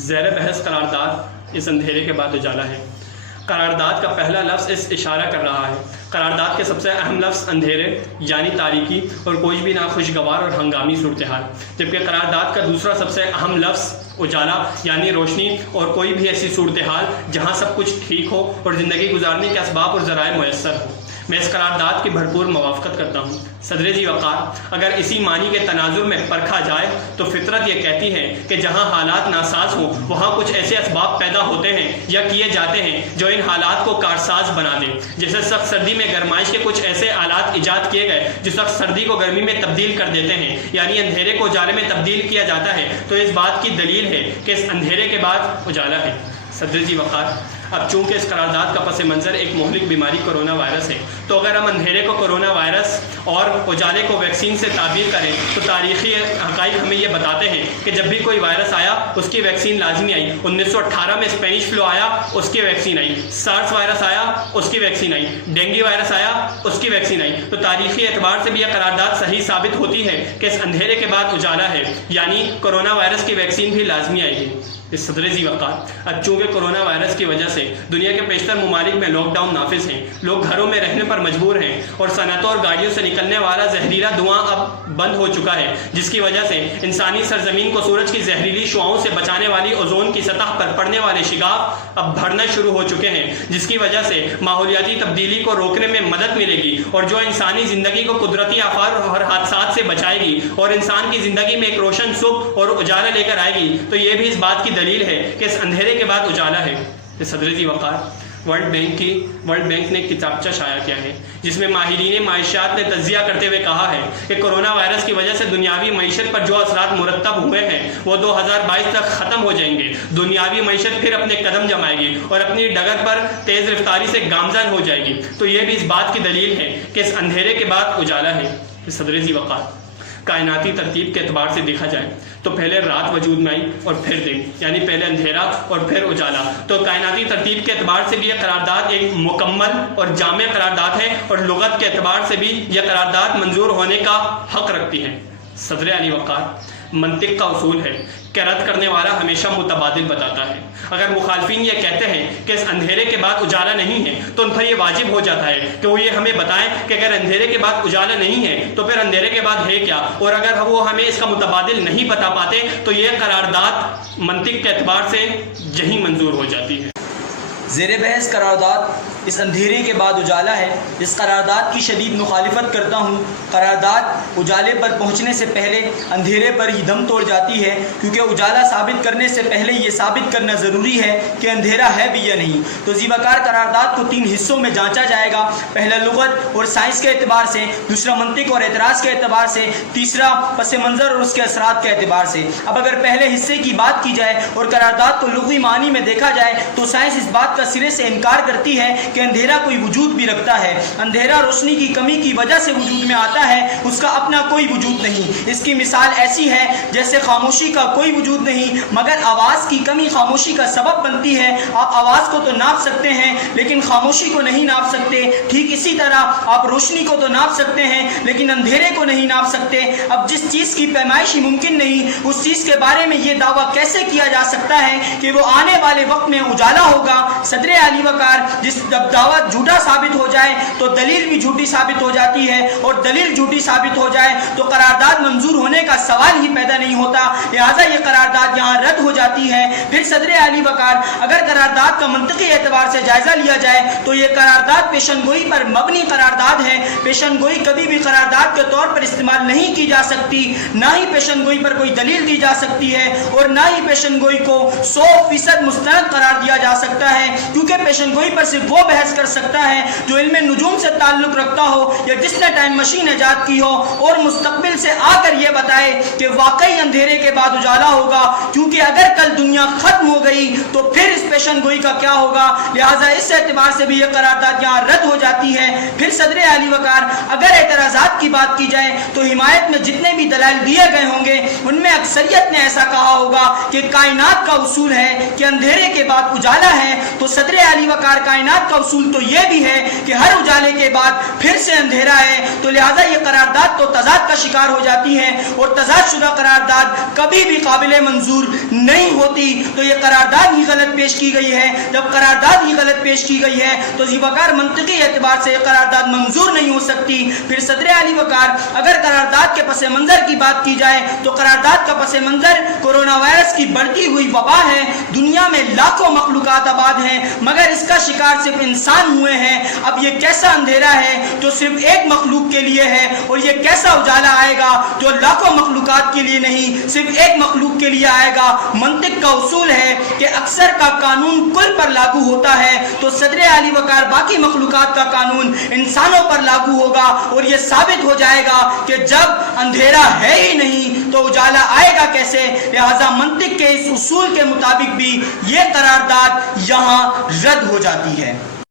زیر بحث قرارداد اس اندھیرے کے بعد اجالا ہے۔ قرارداد کا پہلا لفظ اس اشارہ کر رہا ہے۔ قرارداد کے سب سے اہم لفظ اندھیرے یعنی تاریکی اور کوئی بھی ناخوشگوار اور ہنگامی صورتحال، جبکہ قرارداد کا دوسرا سب سے اہم لفظ اجالا یعنی روشنی اور کوئی بھی ایسی صورتحال جہاں سب کچھ ٹھیک ہو اور زندگی گزارنے کے اسباب اور ذرائع میسر ہو۔ میں اس قرارداد کی بھرپور موافقت کرتا ہوں۔ صدر جی وقار، اگر اسی معنی کے تناظر میں پرکھا جائے تو فطرت یہ کہتی ہے کہ جہاں حالات ناساز ہوں وہاں کچھ ایسے اسباب پیدا ہوتے ہیں یا کیے جاتے ہیں جو ان حالات کو کارساز بنا دیں۔ جیسے سخت سردی میں گرمائش کے کچھ ایسے آلات ایجاد کیے گئے جو سخت سردی کو گرمی میں تبدیل کر دیتے ہیں، یعنی اندھیرے کو اجالے میں تبدیل کیا جاتا ہے، تو اس بات کی دلیل ہے کہ اس اندھیرے کے بعد اجالا ہے۔ صدر جی وقار، اب چونکہ اس قرارداد کا پس منظر ایک مہلک بیماری کرونا وائرس ہے، تو اگر ہم اندھیرے کو کرونا وائرس اور اجالے کو ویکسین سے تعبیر کریں تو تاریخی حقائق ہمیں یہ بتاتے ہیں کہ جب بھی کوئی وائرس آیا اس کی ویکسین لازمی آئی۔ 1918 میں اسپینش فلو آیا، اس کی ویکسین آئی۔ سارس وائرس آیا، اس کی ویکسین آئی۔ ڈینگی وائرس آیا، اس کی ویکسین آئی۔ تو تاریخی اعتبار سے بھی یہ قرارداد صحیح ثابت ہوتی ہے کہ اس اندھیرے کے بعد اجالا ہے، یعنی کرونا وائرس کی ویکسین بھی لازمی آئے گی۔ اس صدر جی وقار، اب چونکہ کرونا وائرس کی وجہ سے دنیا کے بیشتر ممالک میں لاک ڈاؤن نافذ ہیں، لوگ گھروں میں رہنے پر مجبور ہیں اور صنعتوں اور گاڑیوں سے نکلنے والا زہریلا دھواں اب بند ہو چکا ہے، جس کی وجہ سے انسانی سرزمین کو سورج کی زہریلی شعاؤں سے بچانے والی اوزون کی سطح پر پڑنے والے شگاف اب بڑھنا شروع ہو چکے ہیں، جس کی وجہ سے ماحولیاتی تبدیلی کو روکنے میں مدد ملے گی اور جو انسانی زندگی کو قدرتی آفات اور حادثات سے بچائے گی اور انسان کی زندگی میں ایک روشن صبح اور اجالا لے کر آئے گی، تو یہ بھی اس بات کی دلیل ہے کہ اس اندھیرے کے بعد اجالا ہے۔ صدر جی وقار، ورلڈ بینک نے ایک کتابچہ شائع کیا ہے جس میں ماہرین معیشت نے تجزیہ کرتے ہوئے کہا ہے کہ کرونا وائرس کی وجہ سے دنیاوی معیشت پر جو اثرات مرتب ہوئے ہیں وہ 2022 تک ختم ہو جائیں گے۔ دنیاوی معیشت پھر اپنے قدم جمائے گی اور اپنی ڈگر پر تیز رفتاری سے گامزن ہو جائے گی، تو یہ بھی اس بات کی دلیل ہے کہ اس اندھیرے کے بعد اجالا ہے۔ صدر جی وقار، کائناتی ترتیب کے اعتبار سے دیکھا جائے تو پہلے رات وجود میں آئی اور پھر دن، یعنی پہلے اندھیرا اور پھر اجالا۔ تو کائناتی ترتیب کے اعتبار سے بھی یہ قرارداد ایک مکمل اور جامع قرارداد ہے اور لغت کے اعتبار سے بھی یہ قرارداد منظور ہونے کا حق رکھتی ہے۔ صدر علی وقار، منطق کا اصول ہے کہ رد کرنے والا ہمیشہ متبادل بتاتا ہے۔ اگر مخالفین یہ کہتے ہیں کہ اس اندھیرے کے بعد اجالا نہیں ہے تو ان پر یہ واجب ہو جاتا ہے کہ وہ یہ ہمیں بتائیں کہ اگر اندھیرے کے بعد اجالا نہیں ہے تو پھر اندھیرے کے بعد ہے کیا، اور اگر وہ ہمیں اس کا متبادل نہیں بتا پاتے تو یہ قرارداد منطق کے اعتبار سے یہی منظور ہو جاتی ہے۔ زیر بحث قرارداد اس اندھیرے کے بعد اجالا ہے۔ اس قرارداد کی شدید مخالفت کرتا ہوں۔ قرارداد اجالے پر پہنچنے سے پہلے اندھیرے پر ہی دم توڑ جاتی ہے، کیونکہ اجالا ثابت کرنے سے پہلے یہ ثابت کرنا ضروری ہے کہ اندھیرا ہے بھی یا نہیں۔ تو زیوکار قرارداد کو 3 حصوں میں جانچا جائے گا، پہلا لغت اور سائنس کے اعتبار سے، دوسرا منطق اور اعتراض کے اعتبار سے، تیسرا پس منظر اور اس کے اثرات کے اعتبار سے۔ اب اگر پہلے حصے کی بات کی جائے اور قرارداد کو لغوی معنی میں دیکھا جائے تو سائنس اس بات کا سرے سے انکار کرتی ہے کہ اندھیرا کوئی وجود بھی رکھتا ہے۔ اندھیرا روشنی کی کمی کی وجہ سے وجود میں آتا ہے، اس کا اپنا کوئی وجود نہیں۔ اس کی مثال ایسی ہے جیسے خاموشی کا کوئی وجود نہیں مگر آواز کی کمی خاموشی کا سبب بنتی ہے۔ آپ آواز کو تو ناپ سکتے ہیں لیکن خاموشی کو نہیں ناپ سکتے۔ ٹھیک اسی طرح آپ روشنی کو تو ناپ سکتے ہیں لیکن اندھیرے کو نہیں ناپ سکتے۔ اب جس چیز کی پیمائش ہی ممکن نہیں، اس چیز کے بارے میں یہ دعویٰ کیسے کیا جا سکتا ہے کہ وہ آنے والے وقت میں اجالا ہوگا؟ صدر علی وقار، جب دعویٰ جھوٹا ثابت ہو جائے تو دلیل بھی جھوٹی ثابت ہو جاتی ہے، اور دلیل جھوٹی ثابت ہو جائے تو قرارداد منظور ہونے کا سوال ہی پیدا نہیں ہوتا، لہٰذا یہ قرارداد یہاں رد ہو جاتی ہے۔ پھر صدر علی وقار، اگر قرارداد کا منطقی اعتبار سے جائزہ لیا جائے تو یہ قرارداد پیشن گوئی پر مبنی قرارداد ہے۔ پیشن گوئی کبھی بھی قرارداد کے طور پر استعمال نہیں کی جا سکتی، نہ ہی پیشن گوئی پر کوئی دلیل دی جا سکتی ہے، اور نہ ہی پیشن گوئی کو 100% مستند قرار دیا جا سکتا ہے، کیونکہ پیشن گوئی پر صرف وہ بحث کر سکتا ہے جو علم نجوم سے تعلق رکھتا ہو یا جس نے ٹائم مشین ایجاد کی ہو اور مستقبل سے آ کر یہ بتائے کہ واقعی اندھیرے کے بعد اجالا ہوگا، کیونکہ اگر کل دنیا ختم ہو گئی تو پھر اس پیشن گوئی کا کیا ہوگا؟ لہٰذا اس اعتبار سے بھی یہ قرارداد یہاں رد ہو جاتی ہے۔ پھر صدر علی وقار، اگر اعتراضات کی بات کی جائے تو حمایت میں جتنے بھی دلائل دیے گئے ہوں گے ان میں اکثریت نے ایسا کہا ہوگا کہ کائنات کا اصول ہے کہ اندھیرے کے بعد اجالا ہے، تو صدر علی وقار کائنات کا اصول تو یہ بھی ہے کہ ہر اجالے کے بعد پھر سے اندھیرا ہے، تو لہٰذا یہ قرارداد تو تضاد کا شکار ہو جاتی ہے، اور تضاد شدہ قرارداد کبھی بھی قابل منظور نہیں ہوتی۔ تو یہ قرارداد ہی غلط پیش کی گئی ہے. جب قرارداد ہی غلط پیش کی گئی ہے تو ذی وقار منطقی اعتبار سے یہ قرارداد منظور نہیں ہو سکتی. پھر صدر اعلی وقار اگر قرارداد کے پس منظر کی بات کی جائے تو قرارداد کا پس منظر کورونا وائرس کی بڑھتی ہوئی وبا ہے. دنیا میں لاکھوں مخلوقات آباد ہیں مگر اس کا شکار صرف انسان ہوئے ہیں. اب یہ کیسا اندھیرا ہے جو صرف ایک مخلوق کے لیے ہے اور یہ کیسا اجالا آئے گا جو لاکھوں مخلوقات کے لیے نہیں صرف ایک مخلوق کے لیے آئے گا. منطق کا اصول ہے کہ اکثر کا قانون کل پر لاگو ہوتا ہے تو صدر اعلی وقار باقی مخلوقات کا قانون انسانوں پر لاگو ہوگا اور یہ ثابت ہو جائے گا کہ جب اندھیرا ہے ہی نہیں تو اجالا آئے گا کیسے. لہذا منطق کے اس اصول کے مطابق بھی یہ قرارداد یہاں رد ہو جاتی ہے.